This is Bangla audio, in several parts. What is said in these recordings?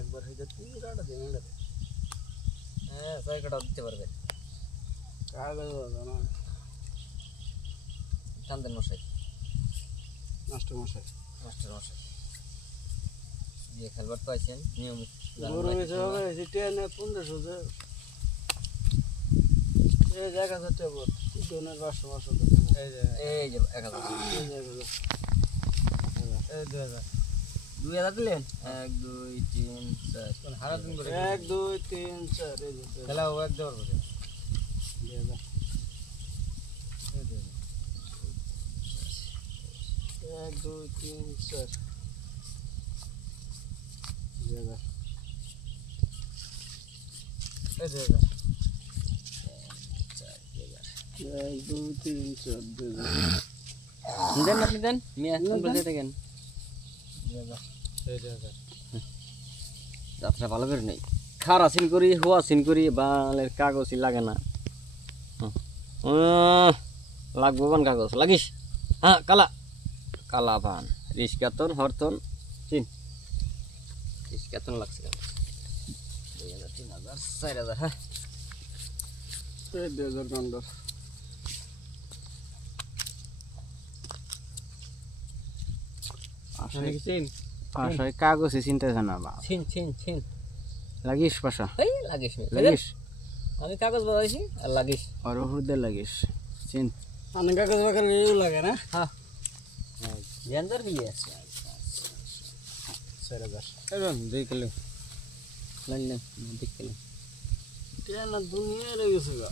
একবার হইতে 3 কাটা দিন না হ্যাঁ 6 কাটা দিতে পারবে কাগজ না চান্দন মশাই মাস্টার মশাই দিয়ে খেলবার তো আছেন নিয়মিত গরু হইছে হবে যেটা না 1500 দে এই জায়গা তো টেবল দোনের 500 এই যে 1000 এই 2000 দিলেন 1 2 3 4 কোন হারা দিন করে 1 2 3 4 এই যে খেলাও এক দেওয়ার করে 2000 1 2 3 4 2000 এই 2000 1 2 3 4 2000 দেন আপনি দেন মিয়া কোন বলতে থাকেন 2000 যাত্রা ভালো করে নেই খারা সিন করি হুয়া সিন করি বালের কাগজই লাগে না লাগবো বান কাগজ লাগিস হ্যাঁ কালা বান রিস্কাতন হরতন চিন রিস্কাতন লাগছে 2000 3000 4000 হ্যাঁ 2000 গন্ডর আসলে চিন পাশায় কাগজে চিনতে জানা বা চিন লাগিস পাশা এই লাগিস আমি কাগজ বানাইছি আর লাগিস আর হুদে লাগিস চিন আমি কাগজ বানালে ইউ লাগে না হ্যাঁ জেন্ডার কি আছে 4000 এখন 2 কিলো লাইলাম 2 কিলো তেনা দুনিয়া রে গেছে গা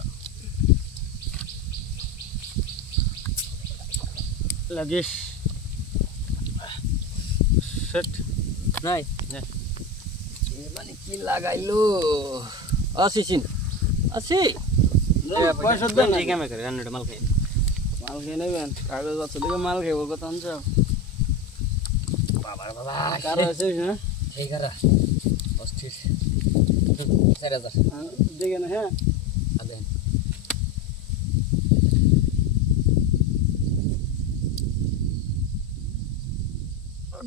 লাগিস সেট নাই না এ মানে কি লাগাইলো আসিছিন আসি পয়সা দেন ঠিক আছে করে 100 মাল খাই নেবেন কাগজ আছে দেখে মাল খাইব কত আনছ বাবা কার আছে না এই কারা অস্থির 4000 দেখেন হ্যাঁ আদেন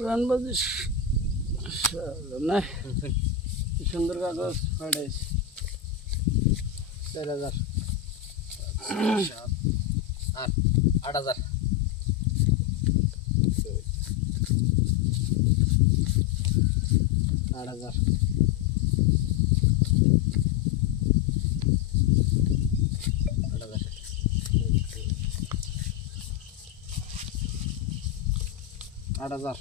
রানবাজি না সুন্দর কাগজ ফাটাইস 4000 আর 8000 8000 8000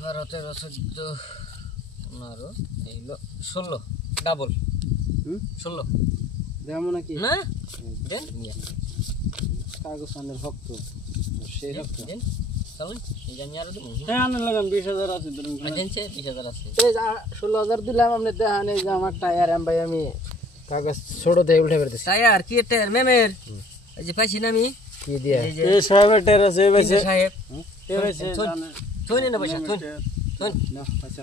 11 13 14 15 এইলো 16 ডাবল 16 যেমন নাকি না দেন কাগজ আনের ভক্ত সেই ভক্ত দেন চলুন এই জানি আর দেন হ্যাঁ আনলে লাগান 20000 আছে ধরুন আজেনছে 20000 আছে এই 16000 দিলাম আপনি দেখান এই যে আমার টায়ার এম ভাই আমি কাগজ ছোড়ো দেই উল্টে করে দিছি টায়ার কি টায়ার মেমের এই যে পাইছি না আমি কি দিয়া এই সাহেবের টায়ার আছে এই ভাই সাহেব এই ভাই থইনে না পয়সা থইন না পয়সা